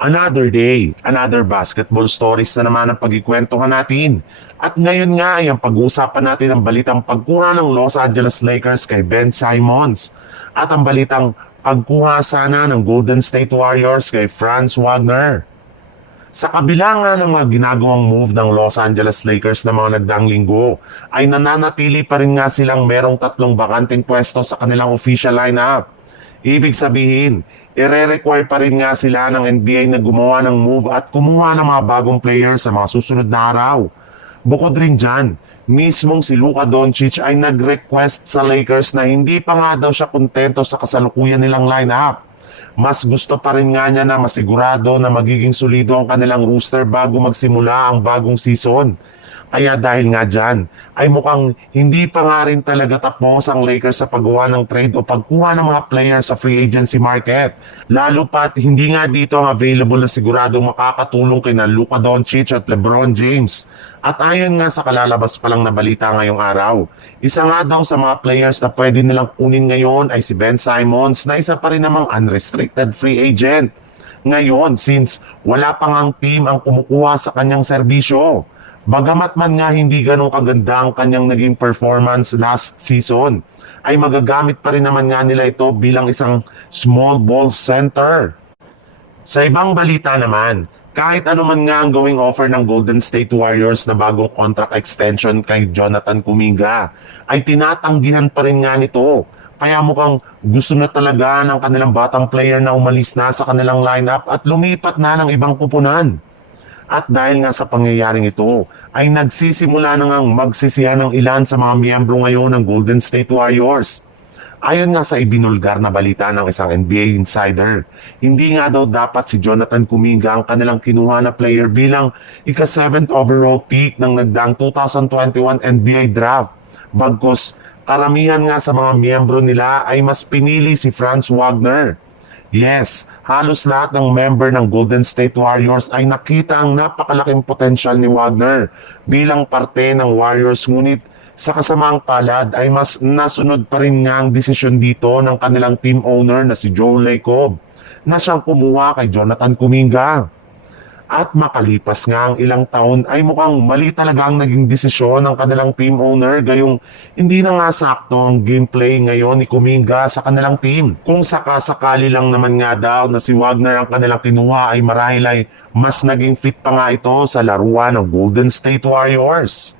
Another day, another basketball stories na naman ang pagkikwentuhan natin. At ngayon nga ay ang pag-uusapan natin ang balitang pagkuha ng Los Angeles Lakers kay Ben Simmons at ang balitang pagkuha sana ng Golden State Warriors kay Franz Wagner. Sa kabila nga ng mga ginagawang move ng Los Angeles Lakers na mga nagdaang linggo, ay nananatili pa rin nga silang merong 3 bakanteng pwesto sa kanilang official lineup. Ibig sabihin, ire-require pa rin nga sila ng NBA na gumawa ng move at kumuha ng mga bagong players sa mga susunod na araw. Bukod rin dyan, mismong si Luka Doncic ay nag-request sa Lakers na hindi pa nga daw siya kontento sa kasalukuyan nilang lineup. Mas gusto pa rin nga niya na masigurado na magiging solido ang kanilang roster bago magsimula ang bagong season. Kaya dahil nga dyan, ay mukhang hindi pa nga rin talaga tapos ang Lakers sa paggawa ng trade o pagkuha ng mga players sa free agency market. Lalo pat hindi nga dito ang available na siguradong makakatulong kina Luka Doncic at LeBron James. At ayon nga sa kalalabas pa lang na balita ngayong araw, isa nga daw sa mga players na pwede nilang kunin ngayon ay si Ben Simmons na isa pa rin namang unrestricted free agent. Ngayon, since wala pang ang team ang kumukuha sa kanyang serbisyo, bagamat man nga hindi ganong kaganda ang kanyang naging performance last season, ay magagamit pa rin naman nga nila ito bilang isang small ball center. Sa ibang balita naman, kahit ano man nga ang gawing offer ng Golden State Warriors na bagong contract extension kay Jonathan Kuminga, ay tinatanggihan pa rin nga nito. Kaya mukhang gusto na talaga ng kanilang batang player na umalis na sa kanilang lineup at lumipat na ng ibang kupunan. At dahil nga sa pangyayaring ito, ay nagsisimula na ngang magsisihan ng ilan sa mga miyembro ngayon ng Golden State Warriors. Ayon nga sa ibinulgar na balita ng isang NBA insider, hindi nga daw dapat si Jonathan Kuminga ang kanilang kinuha na player bilang ika-7th overall pick ng nagdaang 2021 NBA draft. Bagkus, karamihan nga sa mga miyembro nila ay mas pinili si Franz Wagner. Yes, halos lahat ng member ng Golden State Warriors ay nakita ang napakalaking potensyal ni Wagner bilang parte ng Warriors, ngunit sa kasamaang palad ay mas nasunod pa rin nga ang desisyon dito ng kanilang team owner na si Joe Lacob na siyang kumuha kay Jonathan Kuminga. At makalipas nga ang ilang taon ay mukhang mali talaga ang naging desisyon ng kanilang team owner, gayong hindi na nga sakto ang gameplay ngayon ni Kuminga sa kanilang team. Kung sakasakali lang naman nga daw na si Wagner ang kanilang kinuha ay marahil ay mas naging fit pa nga ito sa laruan ng Golden State Warriors.